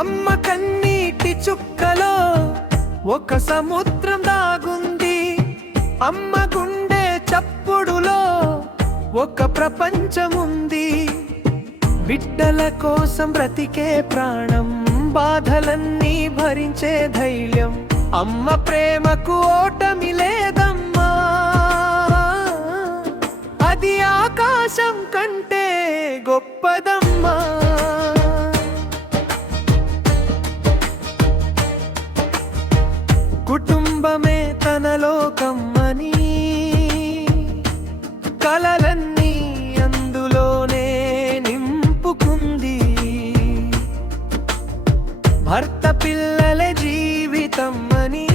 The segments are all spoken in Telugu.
అమ్మ కన్నీటి చుక్కలో ఒక సముద్రం దాగుంది. అమ్మ గుండె చప్పుడులో ఒక ప్రపంచముంది. బిడ్డల కోసం బ్రతికే ప్రాణం, బాధలన్నీ భరించే ధైర్యం. అమ్మ ప్రేమకు ఓటమి లేదమ్మా, అది ఆకాశం కంటే గొప్పదమ్మా. కుటుంబమే తన లోకమ్మని, కలలన్నీ అందులోనే నింపుకుంది. భర్త పిల్లల జీవితం అని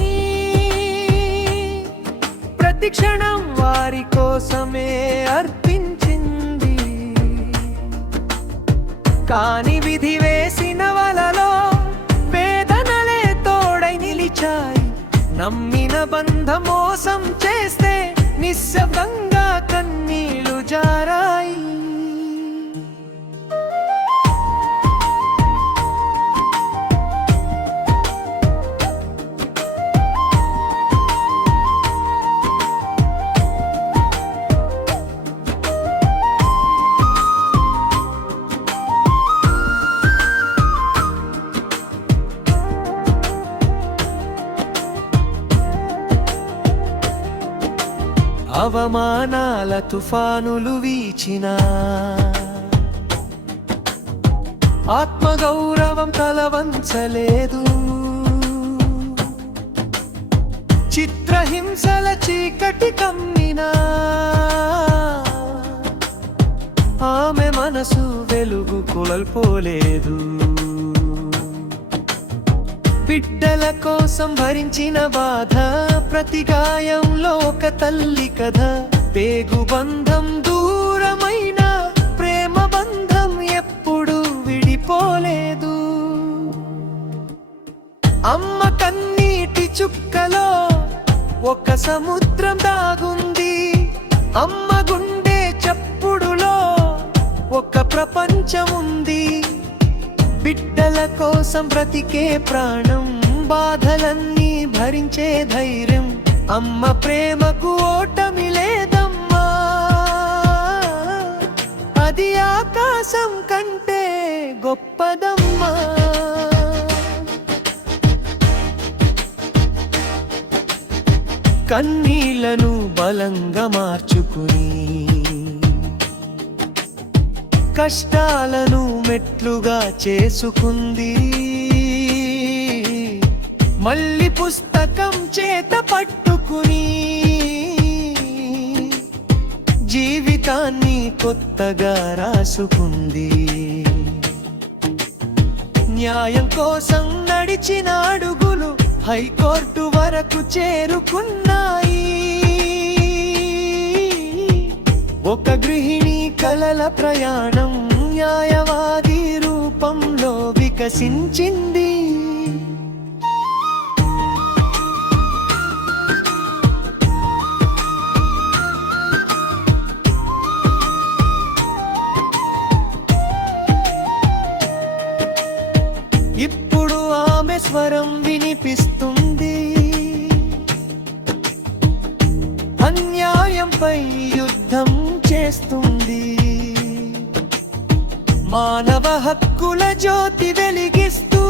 ప్రతి క్షణం వారి కోసమే అర్పించింది. కాని విధి వేసిన వలలో వేదనలే తోడై నిలిచాయి. నమ్మిన బంధం మోసం చేస్తే నిశ్శబ్దంగా కన్నీళ్లు జారాయి. అవమానాల తుఫానులు వీచినా ఆత్మగౌరవం తలవంచలేదు. చిత్రహింసల చీకటి కమ్మినా ఆమె మనసు వెలుగు కోల్పోలేదు. బిడ్డల కోసం భరించిన బాధ, ప్రతి గాయంలో ఒక తల్లి కథ. పేగు బంధం దూరమైన ప్రేమ బంధం ఎప్పుడు విడిపోలేదు. అమ్మ కన్నీటి చుక్కలో ఒక సముద్రం దాగుంది. అమ్మ గుండె చప్పుడులో ఒక ప్రపంచముంది. బిడ్డల కోసం బ్రతికే ప్రాణం, బాధలన్నీ భరించే ధైర్యం. అమ్మ ప్రేమకు ఓటమి లేదమ్మా, అది ఆకాశం కంటే గొప్పదమ్మా. కన్నీళ్లను బలంగా మార్చుకుని కష్టాలను మెట్లుగా చేసుకుంది. మళ్ళీ పుస్తకం చేత పట్టుకుని జీవితాన్ని కొత్తగా రాసుకుంది. న్యాయం కోసం నడిచిన అడుగులు హైకోర్టు వరకు చేరుకున్నాయి. ఒక గృహిణి కలల ప్రయాణం న్యాయవాది రూపంలో వికసించింది. ఇప్పుడు ఆమె స్వరం వినిపిస్తుంది. అన్యాయంపై యుద్ధం చేస్తుంది. మానవ హక్కుల జ్యోతి వెలిగిస్తూ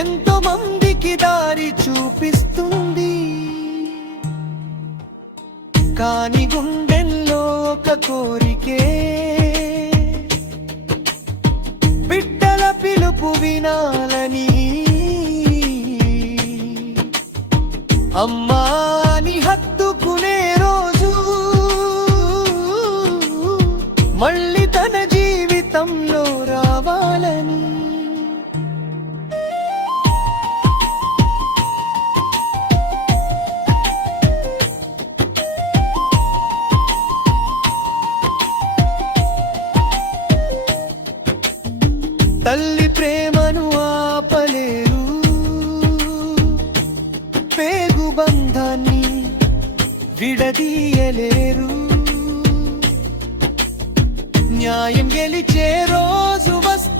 ఎంతో మందికి దారి చూపిస్తుంది. కాని గుండెల్లో ఒక కోరికే, బిడ్డల పిలుపు వినాలని. అమ్మాని హత్తుకునే రోజు మళ్ళీ తన జీవితంలో రావాలని. తల్లి ప్రేమను ఆపలేరు, పేగు బంధాన్ని విడదీయలేరు. న్యాయం గెలిచే రోజు వస్తుంది.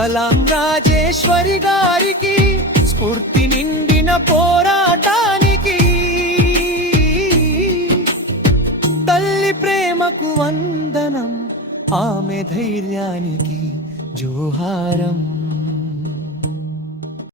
సలాం రాజేశ్వరి గారికి, స్ఫూర్తి నిండిన పోరాటానికి. తల్లి ప్రేమకు వందనం, ఆమె ధైర్యానికి జోహారం.